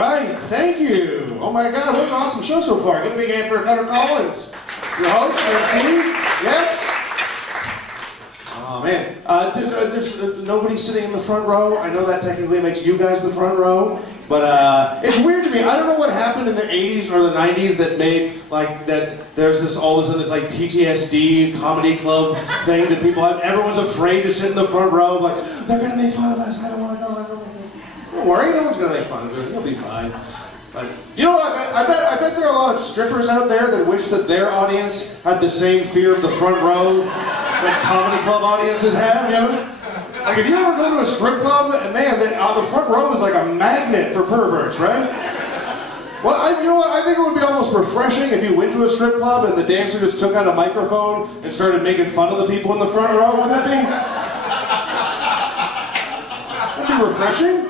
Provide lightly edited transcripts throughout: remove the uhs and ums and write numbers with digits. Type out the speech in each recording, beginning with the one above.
right, thank you. Oh my God, what an awesome show so far. Give a big hand for Hunter Collins, your host, your team. Yes? Oh man, there's nobody sitting in the front row. I know that technically makes you guys the front row, but it's weird to me. I don't know what happened in the 80s or the 90s that made, like, that there's this, all of a sudden, this, like, PTSD comedy club thing that people have. Everyone's afraid to sit in the front row, like, they're gonna make fun of us, I don't wanna go, I don't wanna go. Don't worry, no one's gonna make fun of you, you'll be fine. But, you know what, I bet there are a lot of strippers out there that wish that their audience had the same fear of the front row that comedy club audiences have, you know? Like, if you ever go to a strip club, man, the front row is like a magnet for perverts, right? Well, you know what, I think it would be almost refreshing if you went to a strip club and the dancer just took out a microphone and started making fun of the people in the front row, wouldn't that be? That'd be refreshing.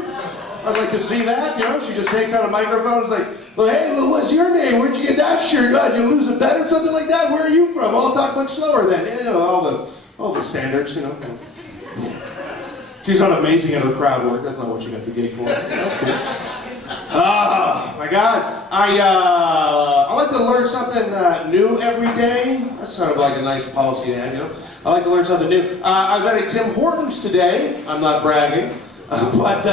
I'd like to see that, you know? She just takes out a microphone and is like, well, hey, well, what's your name? Where'd you get that shirt? Oh, did you lose a bet or something like that? Where are you from? I'll talk much slower then. You know, all the standards, you know. She's not amazing at her crowd work. That's not what she got the gig for. That's good. Oh, my God. I like to learn something new every day. That's sort of like a nice policy to have, you know. I like to learn something new. I was at a Tim Hortons today. I'm not bragging. But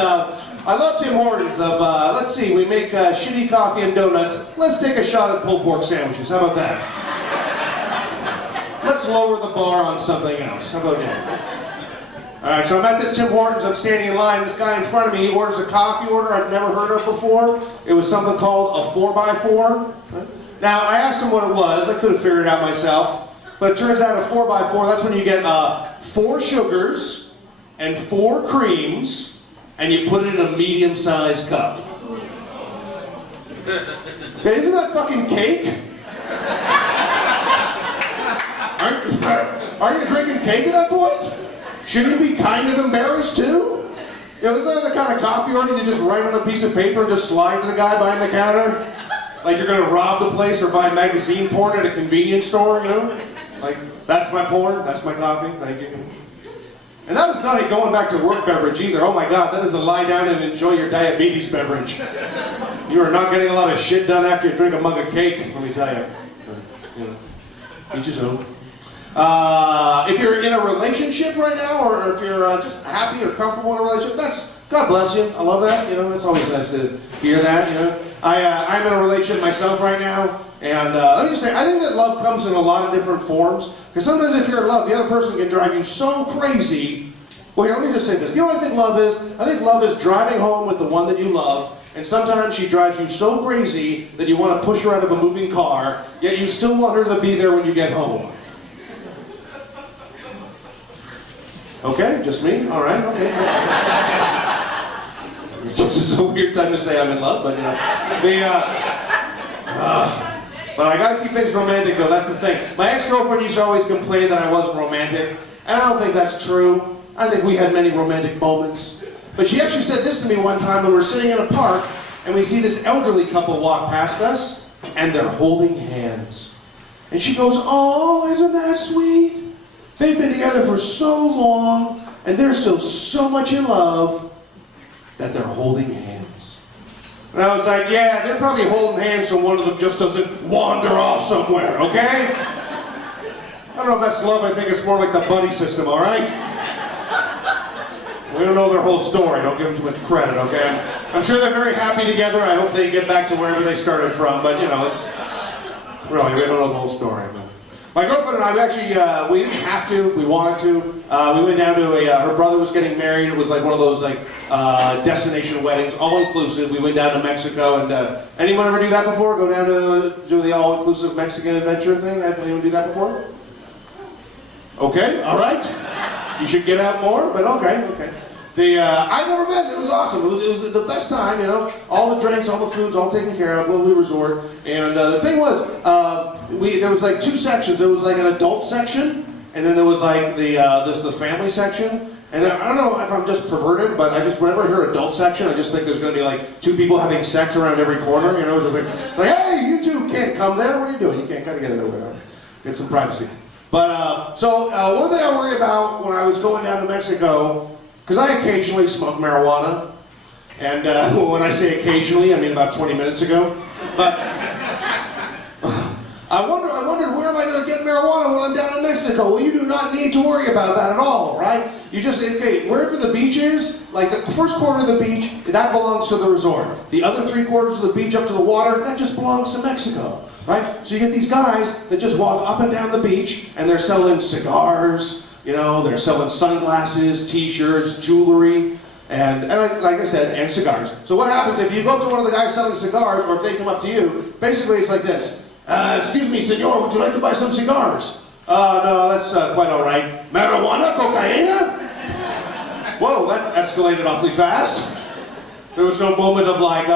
I love Tim Hortons. Let's see, we make shitty coffee and donuts. Let's take a shot at pulled pork sandwiches. How about that? Let's lower the bar on something else. How about that? All right, so I'm at this Tim Hortons. I'm standing in line. This guy in front of me, he orders a coffee order I've never heard of before. It was something called a 4x4. Now, I asked him what it was. I could have figured it out myself. But it turns out a 4x4, that's when you get 4 sugars and 4 creams, and you put it in a medium-sized cup. Okay, isn't that fucking cake? Aren't you drinking cake at that point? Shouldn't you be kind of embarrassed too? You know, isn't that the kind of coffee order you just write on a piece of paper and just slide to the guy behind the counter? Like you're gonna rob the place or buy magazine porn at a convenience store, you know? Like, that's my porn, that's my coffee, thank you. And that is not a going back to work beverage either. Oh my God, that is a lie down and enjoy your diabetes beverage. You are not getting a lot of shit done after you drink a mug of cake, let me tell you. You know, each his own. If you're in a relationship right now, or if you're just happy or comfortable in a relationship, God bless you. I love that. You know, it's always nice to hear that. You know, I'm in a relationship myself right now, and let me just say, I think that love comes in a lot of different forms. Because sometimes if you're in love, the other person can drive you so crazy. Well, here, let me just say this. You know what I think love is? I think love is driving home with the one that you love, and sometimes she drives you so crazy that you want to push her out of a moving car, yet you still want her to be there when you get home. Okay, just me? All right, okay. This is a weird time to say I'm in love, but you know. But I gotta keep things romantic though, that's the thing. My ex-girlfriend used to always complain that I wasn't romantic, and I don't think that's true. I think we had many romantic moments. But she actually said this to me one time when we were sitting in a park, and we see this elderly couple walk past us, and they're holding hands. And she goes, oh, isn't that sweet? They've been together for so long, and they're still so much in love that they're holding hands. And I was like, yeah, they're probably holding hands so one of them just doesn't wander off somewhere, okay? I don't know if that's love, I think it's more like the buddy system, all right? We don't know their whole story, don't give them too much credit, okay? I'm sure they're very happy together, I hope they get back to wherever they started from, but you know, it's... Really, we don't know the whole story. But. My girlfriend and I, we didn't have to, we wanted to. We went down to her brother was getting married. It was like one of those like destination weddings, all-inclusive. We went down to Mexico, and anyone ever do that before? Go down to do the all-inclusive Mexican adventure thing? Anyone do that before? Okay, all right. You should get out more, but okay. I've never been. It was awesome. It was the best time, you know. All the drinks, all the foods, all taken care of. Lovely resort. And the thing was, there was like 2 sections. There was like an adult section, and then there was like the family section. And I don't know if I'm just perverted, but whenever I hear adult section, I just think there's going to be like 2 people having sex around every corner. You know, just like hey, you 2 can't come there. What are you doing? You can't kind of get it over there. Get some privacy. But one thing I worried about when I was going down to Mexico. Because I occasionally smoke marijuana, And when I say occasionally, I mean about 20 minutes ago. But I wondered where am I going to get marijuana when I'm down in Mexico? Well, you do not need to worry about that at all, right? You just, okay, wherever the beach is, like the first quarter of the beach, that belongs to the resort. The other 3/4 of the beach up to the water, that just belongs to Mexico, right? So you get these guys that just walk up and down the beach, and they're selling cigars, you know, they're selling sunglasses, t-shirts, jewelry, and like I said, and cigars. So what happens if you go up to one of the guys selling cigars, or if they come up to you, basically it's like this. Excuse me, senor, would you like to buy some cigars? No, that's quite all right. Marijuana, cocaine? Whoa, that escalated awfully fast. There was no moment of like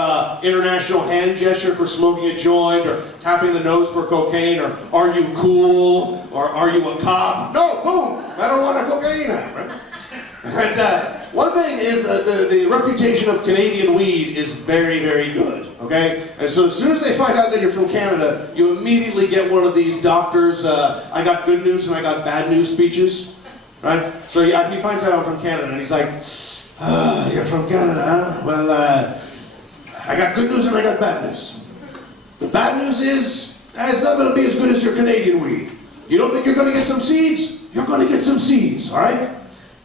international hand gesture for smoking a joint, or tapping the nose for cocaine, or are you cool, or are you a cop? No, boom, marijuana, cocaine. Right? And one thing is the reputation of Canadian weed is very, very good, okay? And so as soon as they find out that you're from Canada, you immediately get one of these doctors, I got good news and I got bad news speeches, right? So he finds out I'm from Canada and he's like, you're from Canada, huh? Well, I got good news and I got bad news. The bad news is, it's not going to be as good as your Canadian weed. You don't think you're going to get some seeds? You're going to get some seeds, all right?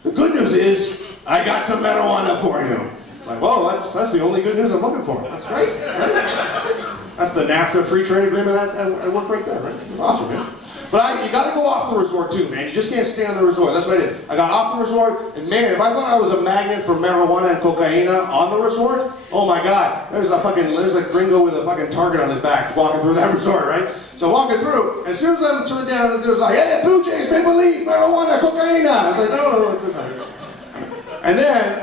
The good news is, I got some marijuana for you. Like, whoa, that's the only good news I'm looking for. That's great. Right? That's the NAFTA free trade agreement at work right there, right? It's awesome, man. But you got to go off the resort too, man. You just can't stay on the resort. That's what I did. I got off the resort, and man, if I thought I was a magnet for marijuana and cocaine on the resort, oh my God, there's a gringo with a fucking target on his back walking through that resort, right? So walking through, and as soon as I turned down, it was like, hey, Blue Jays, Maple Leaf, marijuana, cocaine. I was like, no, it's okay. And then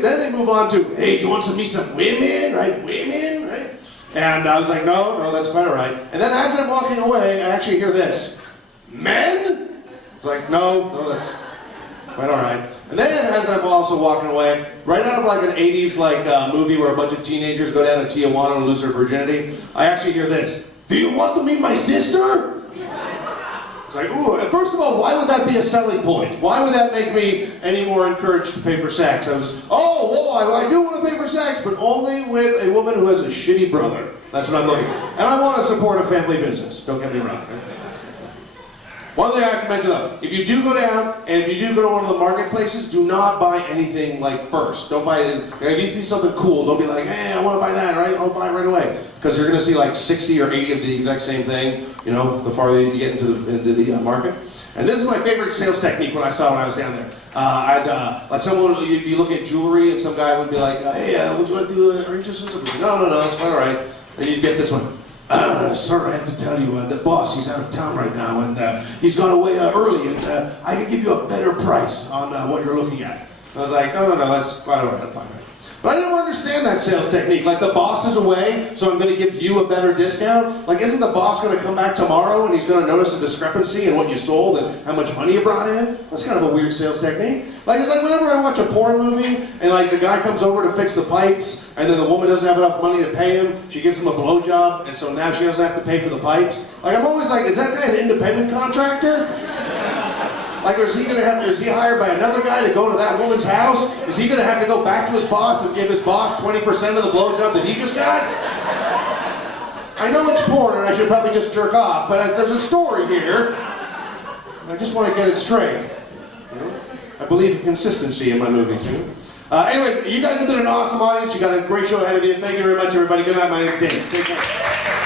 then they move on to, hey, do you want to meet some women, right? Women, right? And I was like, no, that's quite all right. And then as I'm walking away, I actually hear this, men? It's like, no, that's quite all right. And then as I'm also walking away, right out of like an 80s movie where a bunch of teenagers go down to Tijuana and lose their virginity, I actually hear this, do you want to meet my sister? It's like, ooh, first of all, why would that be a selling point? Why would that make me any more encouraged to pay for sex? I do want to pay for sex, but only with a woman who has a shitty brother. That's what I'm looking for. And I want to support a family business, don't get me wrong. One thing I recommend to them, if you do go down, and if you do go to one of the marketplaces, do not buy anything first. Don't buy it. If you see something cool, don't be like, hey, I want to buy that, right? I'll buy it right away. Because you're going to see 60 or 80 of the exact same thing, you know, the farther you get into the market. And this is my favorite sales technique when I was down there. You look at jewelry and some guy would be like, hey, would you like to do are you interested in something? No, that's quite all right. And you get this one. Sir, I have to tell you, the boss, he's out of town right now, and he's gone away early, and I can give you a better price on what you're looking at. I was like, no, that's quite all right, that's fine. But I never understand that sales technique. Like, the boss is away, so I'm going to give you a better discount? Like, isn't the boss going to come back tomorrow and he's going to notice a discrepancy in what you sold and how much money you brought in? That's kind of a weird sales technique. Like, it's like whenever I watch a porn movie and the guy comes over to fix the pipes and then the woman doesn't have enough money to pay him, she gives him a blowjob, and so now she doesn't have to pay for the pipes. Like, I'm always like, is that guy an independent contractor? Like, is he hired by another guy to go to that woman's house? Is he going to have to go back to his boss and give his boss 20% of the blowjob that he just got? I know it's porn and I should probably just jerk off, but there's a story here. I just want to get it straight. You know? I believe in consistency in my movies. You know? Anyway, you guys have been an awesome audience. You got a great show ahead of you. Thank you very much, everybody. Good night. My name's Dave. Take care.